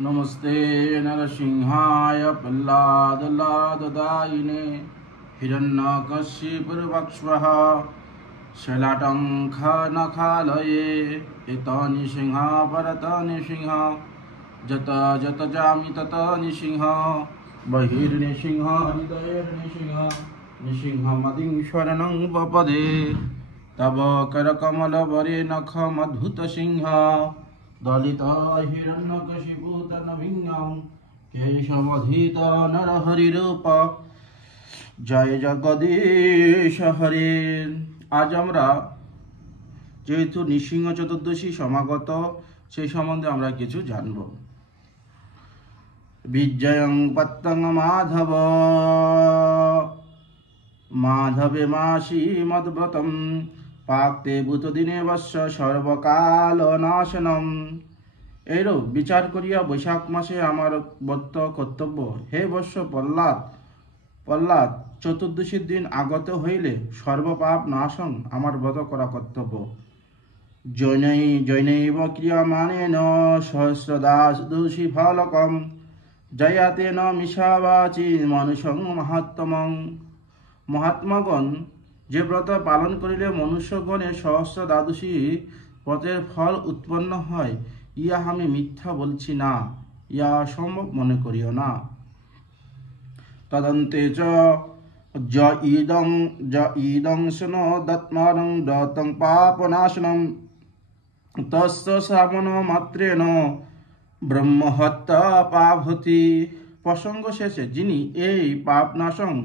नमस्ते नरसिंहाय प्रह्लादलाददायिने हिरण्यकशिपुर्वक्ष्वः शैलाटङ्कनखालये इत नृसिंह परत नृसिंह जत जत जामि तत नृसिंह बहिर्नृसिंह हृदयर्नृसिंह नृसिंहमदिं शरणं पपदे तव करकमलवरे नखमद्भुतसिंह दलित हिरण्यकशिपुतनभिन्नं केशवधित नरहरिरूप জয় জগদীশ হরে। আজ আমরা যেহেতু নৃসিংহ চতুর্দশী সমাগত, সেই সম্বন্ধে আমরা কিছু জানব। বিজয়ং পত্তং মাধব মাধবে মাসি মদ্ব্রতম পাক্তে ভূতদিনে বৎস সর্বকাল নাশনম। এইরূপ বিচার করিয়া বৈশাখ মাসে আমার ব্রত কর্তব্য। হে বৎস প্রহ্লাদ, চতুর্দশীর দিন আগত হইলে সর্বপাপ নাশন আমার ব্রত করা কর্তব্য। জৈনৈব ক্রিয়মাণেন সহস্রদাসদোষী ফলকম জয়াতেন মিশাবাচি মনুষ্যং মহাত্মং। মহাত্মাগণ, যে ব্রত পালন করিলে মনুষ্যগণের সহস্র দ্বাদশী ব্রতের ফল উৎপন্ন হয়, ইহা আমি মিথ্যা বলছি না, ইহা অসম্ভব মনে করিও না। তদন্তে চ ইদং শনো দত্মারং দতং পাপনাশনম তস্য শ্রাবণ মাত্রেণ ব্রহ্মহত্যা পাপহতি। প্রসঙ্গ শেষে যিনি এই পাপনাশন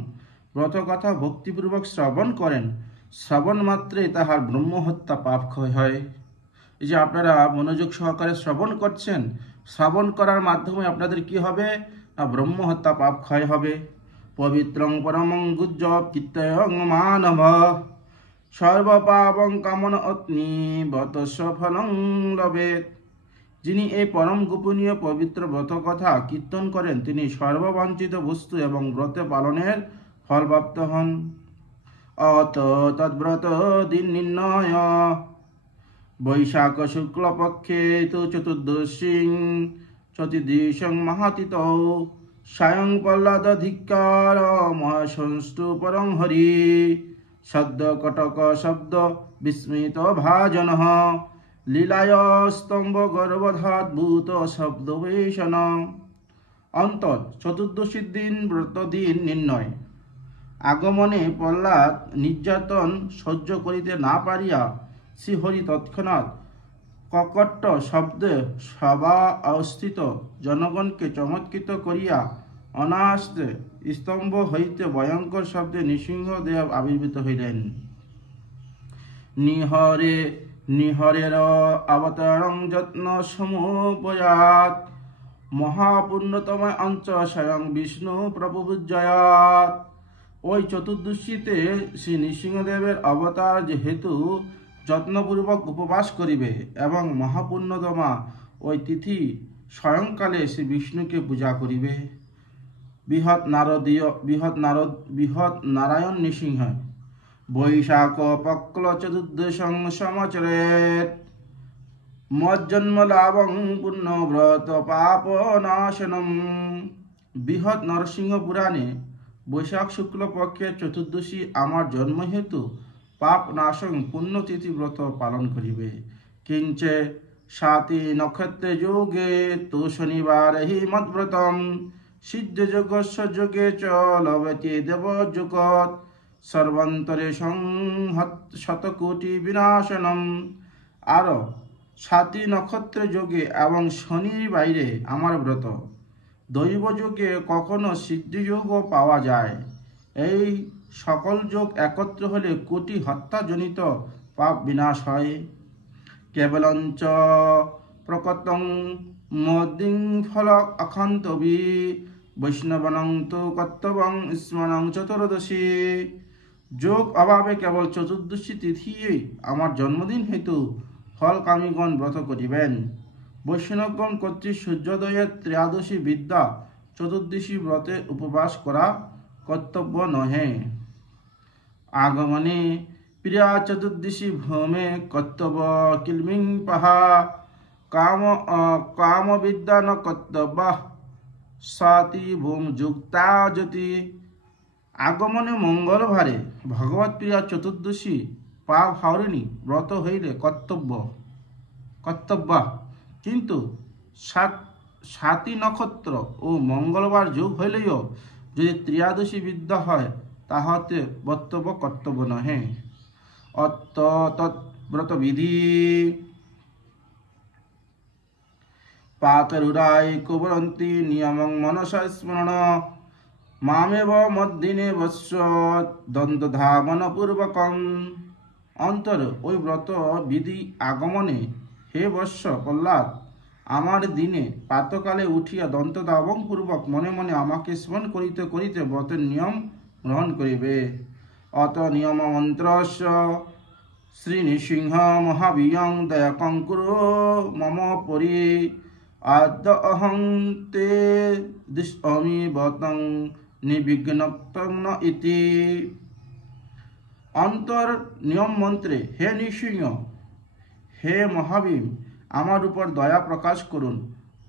ব্রতকথা ভক্তিপূর্বক শ্রবণ করেন, শ্রবণ মাত্রে তাহার ব্রহ্মহত্যা পাপ ক্ষয় হয়। এই যে আপনারা মনোযোগ সহকারে শ্রবণ করছেন, শ্রবণ করার মাধ্যমে আপনাদের কি হবে না, ব্রহ্মহত্যা পাপ ক্ষয় হবে। পবিত্রং পরমং গুজ্জ কীর্তয়ং মানব সর্বপাপং কামন অগ্নি ব্রতস্য ফলং লভেৎ। যিনি এই পরম গোপনীয় পবিত্র ব্রত কথা কীর্তন করেন, তিনি সর্ববাঞ্ছিত বস্তু এবং ব্রত পালনের ফলপ্রাপ্ত হন। অত তদ্ব্রত দিন নির্ণয় বৈশাখ শুক্লপক্ষে তু চতুর্দশীং মহাতীত সায়ং প্রহ্লাদধিকার মহাসংস্তু পরং হরি শব্দ কটক শব্দ বিস্মিত ভাজন লীলায় স্তম্ভ গর্ভধাদ্ভূত শব্দ বেশন। অন্তর চতুর্দশীর দিন ব্রত দিন নির্ণয়। আগমনে প্রহ্লাদ নির্যাতন সহ্য করিতে না পারিয়া শ্রীহরি তৎক্ষণাৎ ককট শব্দে সভা অবস্থিত জনগণকে চমৎকৃত করিয়া অনায়াসে স্তম্ভ হইতে ভয়ঙ্কর শব্দে নৃসিংহদেব আবির্ভূত হইলেন। নিহরের অবতারং যত্ন সমুপয়াৎ মহাপুণ্যতময় অঞ্চ স্বয়ং বিষ্ণু প্রভুজয়াৎ। ওই চতুর্দশীতে শ্রী নৃসিংহদেবের অবতার যেহেতু যত্নপূর্বক উপবাস করিবে এবং মহাপুণ্যতমা ওই তিথি স্বয়ংকালে শ্রী বিষ্ণুকে পূজা করিবে। বৃহৎ নারায়ণ নৃসিংহ বৈশাখ পক্ল চতুর্দশং সমচরেত মজ্জন্ম লাভং পুণ্যব্রত পাপ নাশনম। বৃহৎ নরসিংহ পুরাণে বৈশাখ শুক্ল পক্ষের চতুর্দশী আমার জন্ম হেতু পাপ নাশং পুণ্যতিথি ব্রত পালন করিবে। কিঞ্চে সাতি নক্ষত্রে যোগে তো শনিবার হি মদ্ব্রতম সিদ্ধ যোগস্য যোগে চ লভতে দেব যুগত সর্বান্তরে শতকোটি বিনাশনম। আরো সাতি নক্ষত্র যোগে এবং শনির বাইরে আমার ব্রত। দৈব যোগে কখনো সিদ্ধিযোগও পাওয়া যায়। এই সকল যোগ একত্র হলে কোটি হত্যাজনিত পাপ বিনাশ হয়। কেবলঞ্চ প্রকটং মদিং ফলক অখান্তবি বৈষ্ণবনং তো কর্তব্যং স্মরণং চতুর্দশী। যোগ অভাবে কেবল চতুর্দশী তিথিই আমার জন্মদিন হেতু ফলকামীগণ ব্রত করিবেন। বৈষ্ণবগণ কর্তৃক সূর্যোদয়ের ত্রয়োদশী বিদ্যা চতুর্দশী ব্রতে উপবাস করা কর্তব্য নহে। আগমনে প্রিয়া চতুর্দশী ভৌমে কর্তব্য কিলমিং পাহা কামবিদ্যা ন কর্তব্য সাতি ভূম যুক্তা জ্যোতি। আগমনে মঙ্গলবারে ভগবত প্রিয়া চতুর্দশী পা ভাওরিণী ব্রত হইলে কর্তব্য, কিন্তু সাতী নক্ষত্র ও মঙ্গলবার যোগ হইলেও যদি ত্রিয়াদশী বিদ্যা হয় তাহাতে কর্তব্য নহে। অত্ত তৎব্রত বিধি পাতরুরায় কুবরন্তি নিয়মং মনসা স্মরণ মামেব মদ্দিনে বৎস দ্বন্দ্বধাবন পূর্বকম। অন্তর ওই ব্রত বিধি আগমনে হে বৎস প্রহ্লাদ, আমার দিনে প্রাতকালে উঠিয়া দন্তধাবন পূর্বক মনে মনে আমাকে স্মরণ করিতে করিতে ব্রতের নিয়ম গ্রহণ করিবে। অত নিয়ম মন্ত্রস্য শ্রী নৃসিংহ মহাবিয়ং দয়াকং কুরু মম পরি আদ্য অহং তে দিষ্টামি বতং নিবিঘ্নপ্তং ইতি। অন্তর নিয়ম মন্ত্রে হে নৃসিংহ, হে মহাবীর, আমার উপর দয়া প্রকাশ করুন।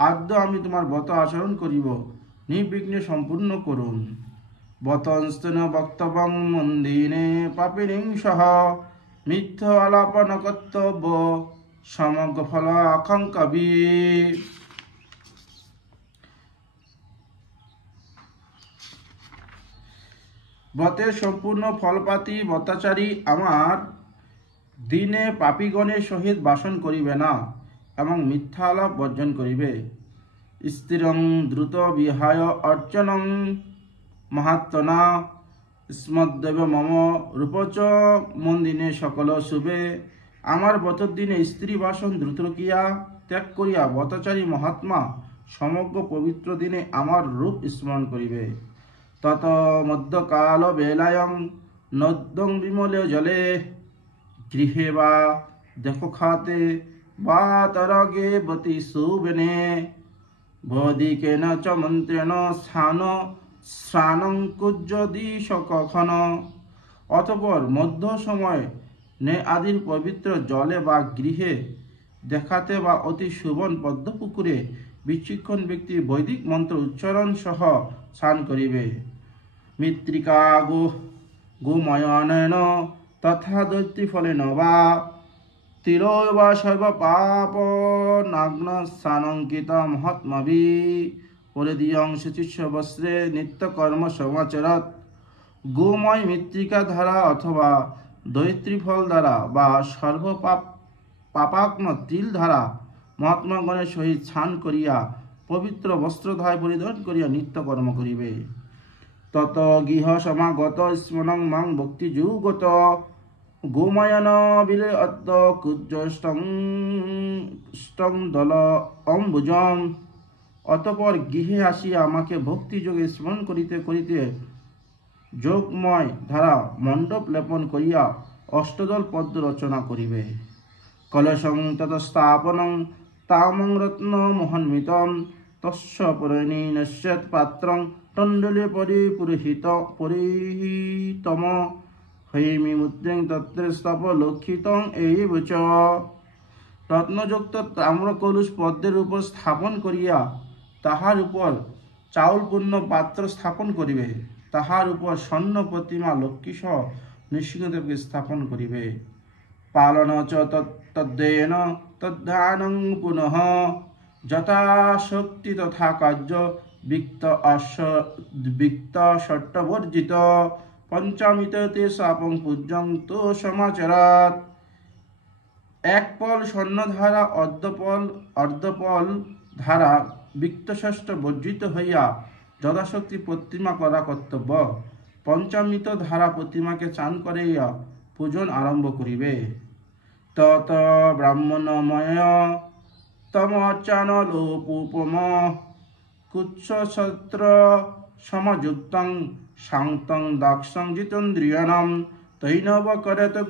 আদ্য আমি তোমার ব্রত আচরণ করিব, নির্বিঘ্নে সম্পূর্ণ করুন। বতংস্তেন বক্তব্যং মন্দিনে পাপিনীং সহ মিথ্য আলাপন কর্তব্য সমগ্র ফল আকাঙ্ক্ষাবি। ব্রতের সম্পূর্ণ ফলপাতি ব্রতাচারী আমার দিনে পাপীগণের সহিত বাসন করিবে না এবং মিথ্যা আলাপ বর্জন করিবে। স্থিরং দ্রুত বিহায় অর্চনং মহাত্মনা স্মদ্দেব মম রূপচ মন্দিনে সকল শুভে। আমার ব্রতর দিনে স্ত্রী বাসন দ্রুতকিয়া ত্যাগ করিয়া ব্রতচারী মহাত্মা সমগ্র পবিত্র দিনে আমার রূপ স্মরণ করিবে। তত মধ্যকাল বেলায়ং নদ্যং বিমলে জলে গৃহে বা দেখো খাতে বা তরগে বতি সুবেনে বদিকেন চ মন্ত্রেণ স্নানং কুজ্জদিশ কখন। অতঃপর মধ্য সময় নে আদির পবিত্র জলে বা গৃহে দেখাতে বা অতি শোভন পদ্মপুকুরে বিচক্ষণ ব্যক্তি বৈদিক মন্ত্র উচ্চারণ সহ স্নান করিবে। মৃত্তিকা গোময়নেন তথা দৈত্রী ফলেন বা তিরয় বা সর্ব পাপ নাগ্ন স্নানঙ্কিত মহাত্মাভি পরিদিয়ং শুচিষ্য বস্ত্রে নিত্যকর্ম সমাচরত। গোময় মৃত্তিকা দ্বারা অথবা দৈত্রী ফল দ্বারা বা পাপাগ্ন তিল দ্বারা মহাত্মাগণের সহিত স্নান করিয়া পবিত্র বস্ত্রধায় পরিধান করিয়া নিত্যকর্ম করিবে। তত গৃহ সমাগত স্মরণং মাং ভক্তি যুগত গোময়ন বিলে অদ্য কুজ্জষ্টং দল অম্বুজম। অতপর গৃহে আসিয়া আমাকে ভক্তি যোগে স্মরণ করিতে করিতে যোগময় ধারা মণ্ডপ লেপন করিয়া অষ্টদল পদ্ম রচনা করিবে। কলশং ততস্থাপনং তামং রত্ন মোহন্বিতম তস্য পরিণীনস্যৎ পাত্রং তণ্ডলে পরিহিতম হৈমি মুদ্রেং তত্র স্তব লক্ষিতং এইব চ। রত্নযুক্ত তাম্র কলুষ পদ্মের উপর স্থাপন করিয়া তাহার উপর চাউলপূর্ণ পাত্র স্থাপন করিবে। তাহার উপর স্বর্ণ প্রতিমা লক্ষ্মীসহ নৃসিংহদেবকে স্থাপন করিবে। পালন চ তদ্দেন তদ্ধানং পুনঃ যথাশক্তি তথা কার্য বিক্ত ষট্টবর্জিত পঞ্চমিত তে শাপং পূজ্যং তো সমাচরাৎ। এক পল স্বর্ণ ধারা অর্ধপল ধারা বিক্তষষ্ঠ বর্জিত হইয়া যথাশক্তি প্রতিমা করা কর্তব্য। পঞ্চমিত ধারা প্রতিমাকে চান করিয়া পূজন আরম্ভ করিবে। তত ব্রাহ্মণময় তমর্চান লোপূপম কুচ্ছছত্র সমযুক্তং শান্তং দাক্ষং জিতেন্দ্রিয়াণাম তৈনব করতং